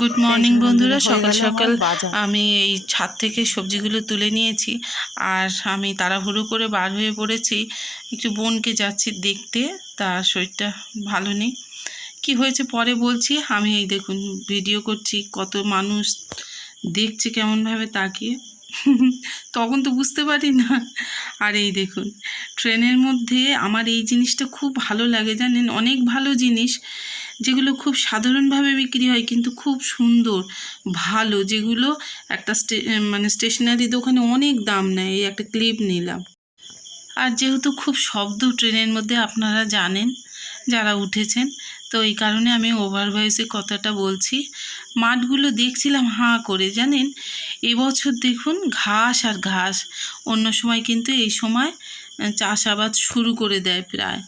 Good morning বন্ধুরা, সকাল সকাল আমি এই ছাদ থেকে সবজিগুলো তুলে নিয়েছি আর আমি তাড়াহুড়ো করে বার হয়ে পড়েছি। একটু বোনকে যাচ্ছি দেখতে, তার শরীরটা ভালো নেই। কি হয়েছে পরে বলছি। আমি এই দেখুন ভিডিও করছি, কত মানুষ দেখছে কেমনভাবে তাকিয়ে। তখন তো বুঝতে পারি না। আর এই দেখুন ট্রেনের মধ্যে আমার এই জিনিসটা খুব ভালো লাগে, জানেন, অনেক ভালো জিনিস যেগুলো খুব সাধারণভাবে বিক্রি হয় কিন্তু খুব সুন্দর ভালো, যেগুলো একটা স্টেশনারি দোকানে অনেক দাম নেয়। এই একটা ক্লিপ নিলাম। আর যেহেতু খুব শব্দ ট্রেনের মধ্যে, আপনারা জানেন যারা উঠেছেন, তো এই কারণে আমি ওভার ভয়েসে কথাটা বলছি। মাঠগুলো দেখছিলাম হাঁ করে, জানেন, এবছর দেখুন ঘাস আর ঘাস। অন্য সময় কিন্তু এই সময় চাষাবাদ শুরু করে দেয় প্রায়।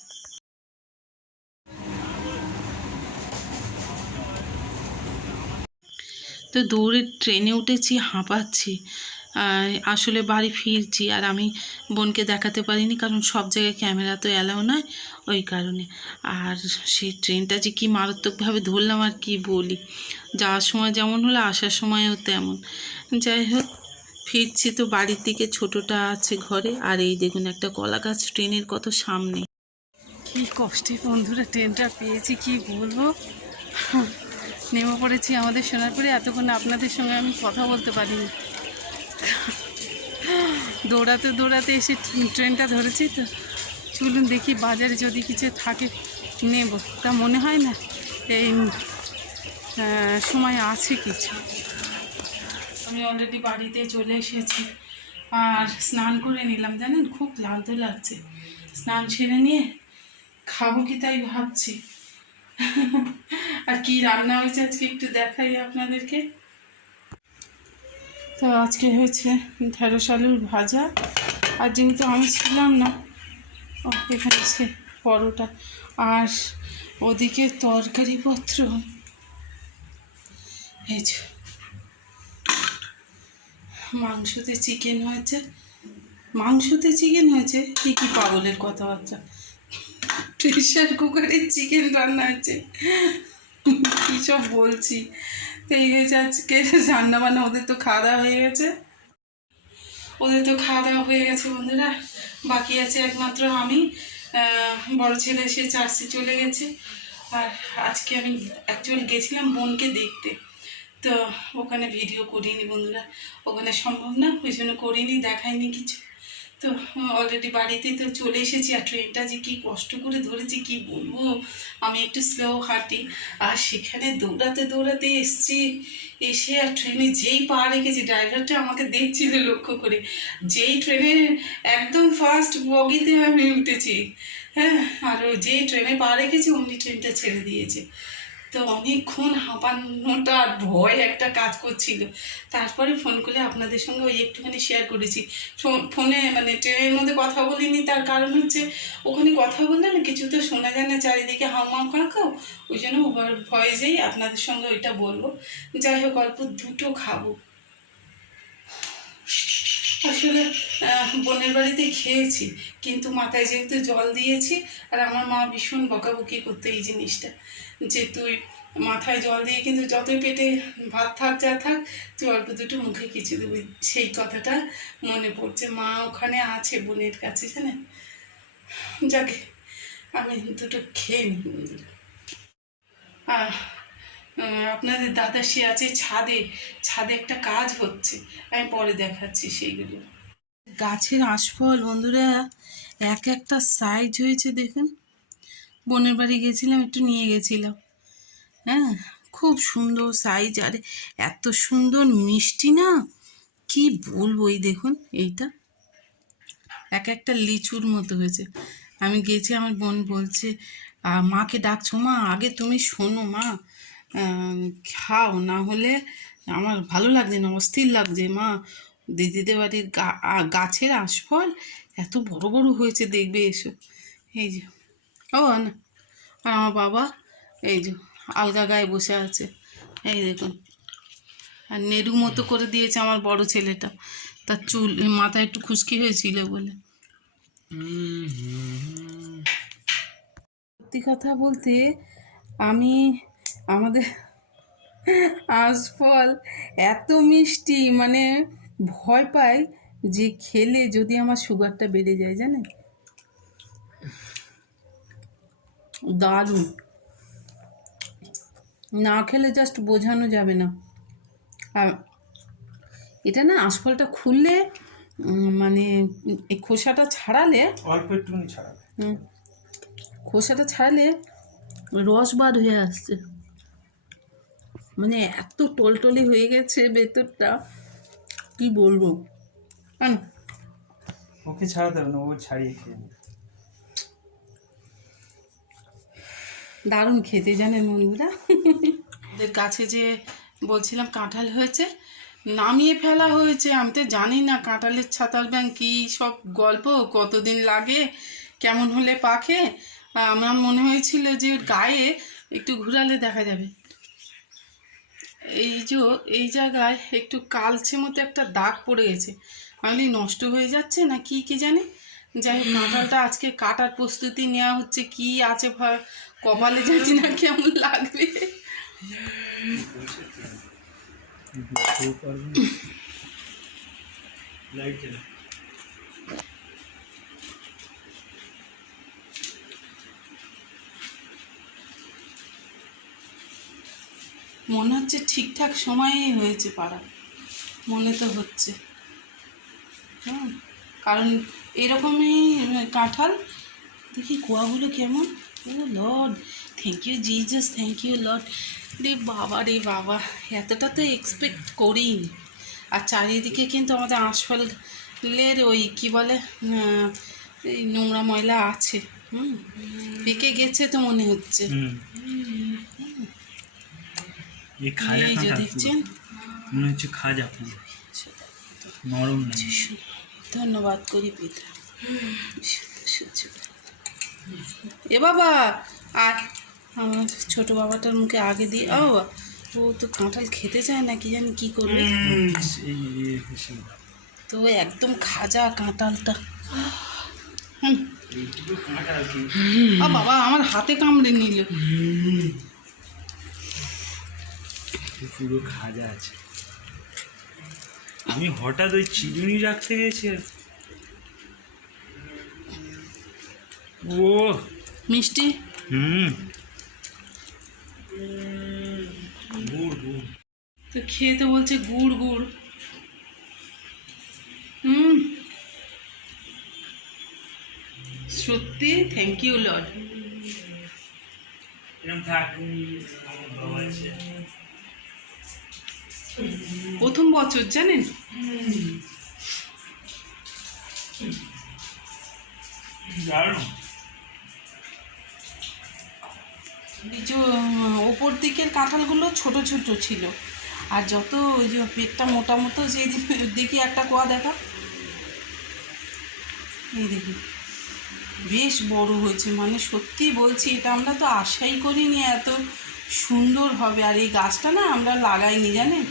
তো দৌড়ে ট্রেনে উঠেছি, হাঁপাচ্ছি। আসলে বাড়ি ফিরছি আর আমি বোনকে দেখাতে পারিনি, কারণ সব জায়গায় ক্যামেরা তো অ্যালাউ নয়, ওই কারণে। আর সেই ট্রেনটা যে কি মারাত্মকভাবে ধরলাম আর কি বলি। যাওয়ার সময় যেমন হলো আসার সময়ও তেমন। যাই হোক, ফিরছি তো বাড়ির দিকে, ছোটোটা আছে ঘরে। আর এই দেখুন একটা কলা গাছ ট্রেনের কত সামনে। কি কষ্টে বন্ধুরা ট্রেনটা পেয়েছি, কি বলবো। নেমে পড়েছি আমাদের সোনারপুরে। এতক্ষণ আপনাদের সঙ্গে আমি কথা বলতে পারিনি, দৌড়াতে দৌড়াতে এসে ট্রেনটা ধরেছি। তো চলুন দেখি বাজারে যদি কিছু থাকে নেব, তা মনে হয় না এই সময় আছে কিছু। আমি অলরেডি বাড়িতে চলে এসেছি আর স্নান করে নিলাম, জানেন, খুব ক্লান্ত লাগছে। স্নান সেরে নিয়ে খাবো কি তাই ভাবছি। আর কি রান্না হয়েছে আজকে একটু দেখাই আপনাদেরকে। তো আজকে হয়েছে ঢেঁড়স আলুর ভাজা। আর যেহেতু আমি ছিলাম না, এখানে সে পরোটা। আর ওদিকে তরকারিপত্র এই যে মাংসতে চিকেন হয়েছে। কি পাগলের কথাবার্তা। প্রেশার কুকারে চিকেন রান্না হয়েছে, কী সব বলছি। তো এই হয়েছে আজকে রান্না বান্না। ওদের তো খাওয়া দাওয়া হয়ে গেছে বন্ধুরা। বাকি আছে একমাত্র আমি। বড় ছেলে এসে চার্চে চলে গেছে। আর আজকে আমি অ্যাকচুয়ালি গেছিলাম বোনকে দেখতে, তো ওখানে ভিডিও করিনি বন্ধুরা, ওখানে সম্ভব না, ওই জন্য করিনি, দেখাইনি কিছু। তো অলরেডি বাড়িতে তো চলে এসেছি। আর ট্রেনটা যে কী কষ্ট করে ধরেছি কি বলবো। আমি একটু স্লো হাঁটি আর সেখানে দৌড়াতে দৌড়াতে এসে আর ট্রেনে যেই পা রেখেছি, ড্রাইভারটা আমাকে দেখছিল লক্ষ্য করে, যেই ট্রেনের একদম ফার্স্ট বগিতে আমি উঠেছি, হ্যাঁ, আর যেই ট্রেনে পা রেখেছি অমনি ট্রেনটা ছেড়ে দিয়েছে। তো অনেকক্ষণ হাঁপানোটা আর ভয় একটা কাজ করছিল। তারপরে ফোন করে আপনাদের সঙ্গে ওই একটুখানি শেয়ার করেছি। ফোনে মানে ট্রেনের মধ্যে কথা বলিনি, তার কারণ হচ্ছে ওখানে কথা বললে না কিছু তো শোনা যায় না, চারিদিকে হাউমাউ খাও, ওই জন্য ওভার ভয়েসেই আপনাদের সঙ্গে ওইটা বলবো। যাই হোক, অল্প দুটো খাবো। আসলে বোনের বাড়িতে খেয়েছি, কিন্তু মাথায় যেহেতু জল দিয়েছি, আর আমার মা ভীষণ বকাবকি করতে এই জিনিসটা, যে তুই মাথায় জল দিয়ে কিন্তু যতই পেটে ভাত থাক যা থাক, তুই অল্প দুটো মুখে কিছু দেবি। সেই কথাটা মনে পড়ছে, মা ওখানে আছে বোনের কাছে, জানেন। যাকে আমি দুটো খেয়ে নিই। আপনাদের দাদা সে আছে ছাদে একটা কাজ হচ্ছে, আমি পরে দেখাচ্ছি সেইগুলো। গাছের আঁশফল বন্ধুরা এক একটা সাইজ হয়েছে দেখুন। বোনের বাড়ি গেছিলাম, একটু নিয়ে গেছিলাম, হ্যাঁ, খুব সুন্দর সাইজ। আর এত সুন্দর মিষ্টি না, কি বলবো। এই দেখুন এইটা এক একটা লিচুর মতো হয়েছে। আমি গেছি, আমার বোন বলছে মাকে ডাকছো, মা আগে তুমি শোনো মা, খাও, না হলে আমার ভালো লাগছে না, অস্থির লাগছে মা। দিদিদের বাড়ির গাছের আঁশফল এত বড় বড় হয়েছে, দেখবে এসো। এই যে ও না, আর আমার বাবা এই যে আলগা গায়ে বসে আছে, এই দেখুন। আর নেড়ু মতো করে দিয়েছে আমার বড় ছেলেটা, তার চুল মাথায় একটু খুশকি হয়েছিল বলে। সত্যি কথা বলতে আমি আমাদের আঁশফল এত মিষ্টি, মানে ভয় পাই যে খেলে যদি আমার সুগারটা বেড়ে যায়, জানেন। দারুণ, না খেলে জাস্ট বোঝানো যাবে না। আর এটা না, আঁশফলটা খুললে মানে এই খোসাটা ছাড়ালে, অল্প একটুখানি ছাড়াবে, খোসাটা ছাড়ালে রস বার হয়ে আসছে, মানে এত টলটলি হয়ে গেছে ভেতরটা, কি বলবো। ওকে ছাড়াতে হবে না, ও ছাড়িয়ে খেয়ে নেবে। দারুণ খেতে, জানেন বন্ধুরা। ওদের গাছে যে বলছিলাম কাঁঠাল হয়েছে, নামিয়ে ফেলা হয়েছে। আমি তো জানি না কাঁঠালের ছাতাল ব্যাঙ কী সব গল্প, কতদিন লাগে, কেমন হলে পাকে। আমার মনে হয়েছিল যে ওর গায়ে একটু ঘুরালে দেখা যাবে। এই জায়গায় একটু কালচে মতো একটা দাগ পড়ে গেছে। আমি নষ্ট হয়ে যাচ্ছে না কি জানি। যাই হোক, কাঁঠালটা আজকে কাটার প্রস্তুতি নেওয়া হচ্ছে। কি আছে কপালে, জানি না কেমন লাগবে। মনে হচ্ছে ঠিকঠাক সময়েই হয়েছে পাড়া, মনে তো হচ্ছে। কারণ এরকমই কাঁঠাল। দেখি কুয়াগুলো কেমন। Oh Lord, thank you Jesus, thank you Lord. রে বাবা, এতটা তো এক্সপেক্ট করিনি। আর চারিদিকে কিন্তু আমাদের আঁশফলের ওই কী বলে, এই নোংরা ময়লা আছে। পেকে গেছে তো মনে হচ্ছে। এই যে দেখছেন, মনে হচ্ছে খাজা পুরো নরম না। ধন্যবাদ করি পিতা। এ বাবা, আর আমার ছোট বাবাটার মুখে আগে দিয়ে, ও তো কাঁঠাল খেতে চায় না, কি জানি কি করবে। তো একদম খাজা কাঁঠালটা। বাবা, আমার হাতে কামড়ে নিল। পুরো খাজা আছে। আমি হঠাৎ ওই চিরুনি রাখতে গেছি, ও মিষ্টি। গুড় গুড় তো খেয়ে তো বলছে গুড় গুড়। সত্যি, থ্যাংক ইউ লর্ড। প্রথম বছর জানেন, ওপর দিকের কাঁঠালগুলো ছোট ছোট ছিল, আর যত ওই যে পেটটা মোটা মতো, সেই দিকে একটা কোয়া দেখা, এই দেখি বেশ বড় হয়েছে। মানে সত্যি বলছি, এটা আমরা তো আশাই করিনি এত সুন্দর হবে। আর এই গাছটা না আমরা লাগাইনি, জানেন।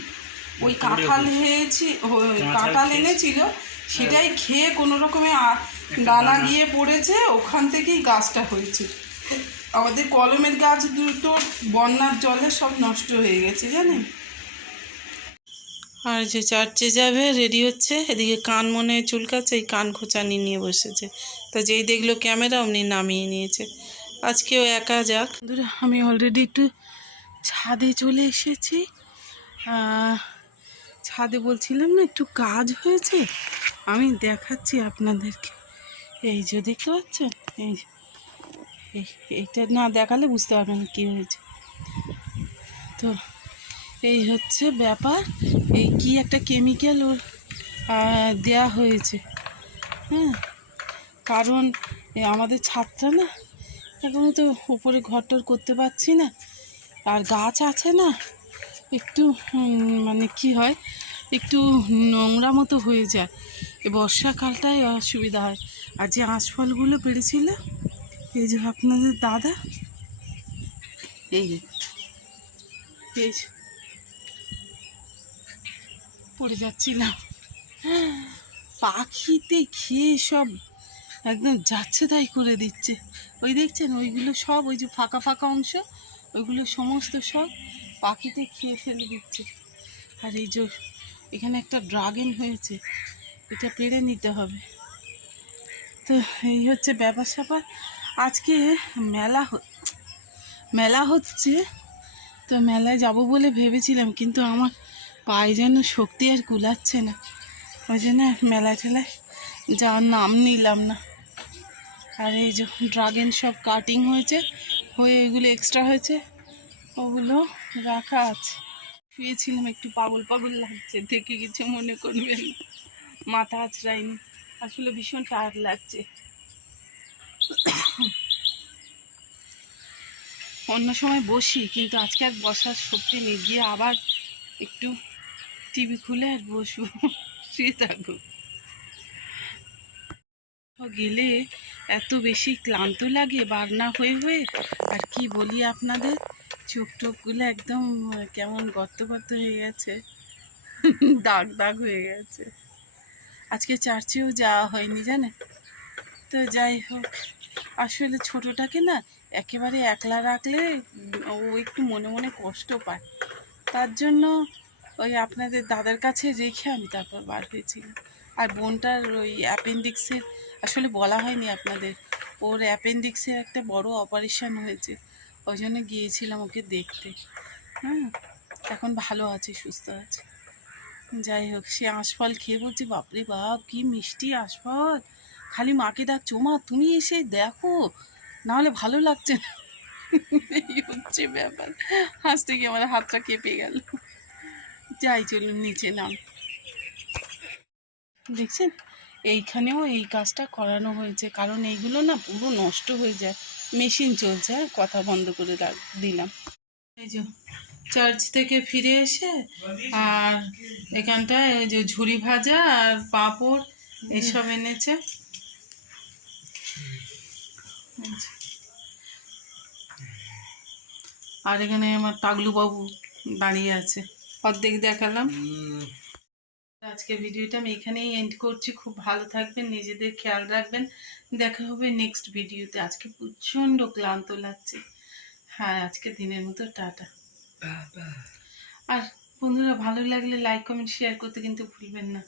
ওই কাঁঠাল কাঁঠাল এনেছিল, সেটাই খেয়ে কোনো রকমে দানা গিয়ে পড়েছে, ওখান থেকেই গাছটা হয়েছে। আমাদের কলমের গাছ দুটো বন্যার জলে সব নষ্ট হয়ে গেছে, জানেন। আর যে চার্চে যাবে রেডি হচ্ছে, এদিকে কান মনে চুলকাচ্ছে, এই কান খোঁচানি নিয়ে বসেছে। তা যেই দেখলো ক্যামেরা অমনি নামিয়ে নিয়েছে। আজকেও একা যাক। আমি অলরেডি একটু ছাদে চলে এসেছি। ছাদে বলছিলাম না একটু কাজ হয়েছে, আমি দেখাচ্ছি আপনাদেরকে। এই যে দেখতে পাচ্ছেন, এইটা না দেখালে বুঝতে পারবেন কী হয়েছে। তো এই হচ্ছে ব্যাপার। এই কি একটা কেমিক্যাল ওর দেয়া হয়েছে, কারণ আমাদের ছাদটা না এখনও তো উপরে ঘরটর করতে পারছি না, আর গাছ আছে না, একটু মানে কি হয়, একটু নোংরা মতো হয়ে যায়। এই বর্ষাকালটাই অসুবিধা হয়। আর যে আঁশফলগুলো পেরেছিল, এই যে আপনাদের দাদা, এই যে পড়ে যাচ্ছিলাম, পাখিতে খেয়ে সব একদম যাচ্ছে তাই করে দিচ্ছে। ওই দেখছেন, ওইগুলো সব, ওই যে ফাঁকা ফাঁকা অংশ, ওইগুলো সমস্ত সব পাখিতে খেয়ে ফেলে দিচ্ছে। আর এই যে এখানে একটা ড্রাগন হয়েছে, এটা পেড়ে নিতে হবে। তো এই হচ্ছে ব্যাপার স্যাপার। আজকে মেলা হচ্ছে, তো মেলায় যাব বলে ভেবেছিলাম, কিন্তু আমার পায়ে যেন শক্তি আর কুলাচ্ছে না, ওই জন্য মেলায় ঠেলায় যাওয়ার নাম নিলাম না। আর এই যে ড্রাগন সব কাটিং হয়েছে, হয়ে এগুলো এক্সট্রা হয়েছে, ওগুলো রাখা আছে। শুয়েছিলাম, একটু পাগল পাগল লাগছে, দেখে কিছু মনে করবেন না, মাথা আঁচড়াইনি, আসলে ভীষণ টায়ার্ড লাগছে। অন্য সময় বসি, কিন্তু আজকে আর বসার শক্তি নেই, গিয়ে আবার একটু টিভি খুলে আর বসবো, শুয়ে থাকবো। গেলে এত বেশি ক্লান্ত লাগে বারনা হয়ে হয়ে, আর কি বলি আপনাদের, চোখ টোকগুলো একদম কেমন গর্ত গর্ত হয়ে গেছে, দাগ দাগ হয়ে গেছে। আজকে চার্চেও যাওয়া হয়নি জানেন। তো যাই হোক, আসলে ছোটোটাকে না একেবারে একলা রাখলে ও একটু মনে মনে কষ্ট পায়, তার জন্য ওই আপনাদের দাদার কাছে রেখে আমি তারপর বার হয়েছিলাম। আর বোনটার ওই অ্যাপেন্ডিক্সের, আসলে বলা হয়নি আপনাদের, ওর অ্যাপেন্ডিক্সের একটা বড় অপারেশন হয়েছে, ওই জন্য গিয়েছিলাম ওকে দেখতে। হ্যাঁ, এখন ভালো আছে, সুস্থ আছে। যাই হোক, সে আঁশফল খেয়ে বলছে, বাপরে বাপ কি মিষ্টি আঁশফল, খালি মাকে ডাকছো, মা তুমি এসে দেখো, নাহলে ভালো লাগছে না। এই হচ্ছে ব্যাপার। হাসতে গিয়ে আমার হাতটা কেঁপে গেল। যাই চলুন নিচে নাম। দেখছেন, এইখানেও এই কাজটা করানো হয়েছে, কারণ এইগুলো না পুরো নষ্ট হয়ে যায়। মেশিন চলছে, হ্যাঁ, কথা বন্ধ করে দিলাম। এই যে চার্চ থেকে ফিরে এসে আর এখানটায় এই যে ঝুরি ভাজা আর পাঁপড় এসব এনেছে। আর এখানে আমার টাগলু বাবু দাঁড়িয়ে আছে, অর্ধেক দেখালাম। আজকে ভিডিওটা আমি এখানেই এন্ড করছি। খুব ভালো থাকবেন, নিজেদের খেয়াল রাখবেন, দেখা হবে নেক্সট ভিডিওতে। আজকে প্রচণ্ড ক্লান্ত লাগছে। হ্যাঁ, আজকে দিনের মতো টাটা। আর বন্ধুরা, ভালো লাগলে লাইক কমেন্ট শেয়ার করতে কিন্তু ভুলবেন না।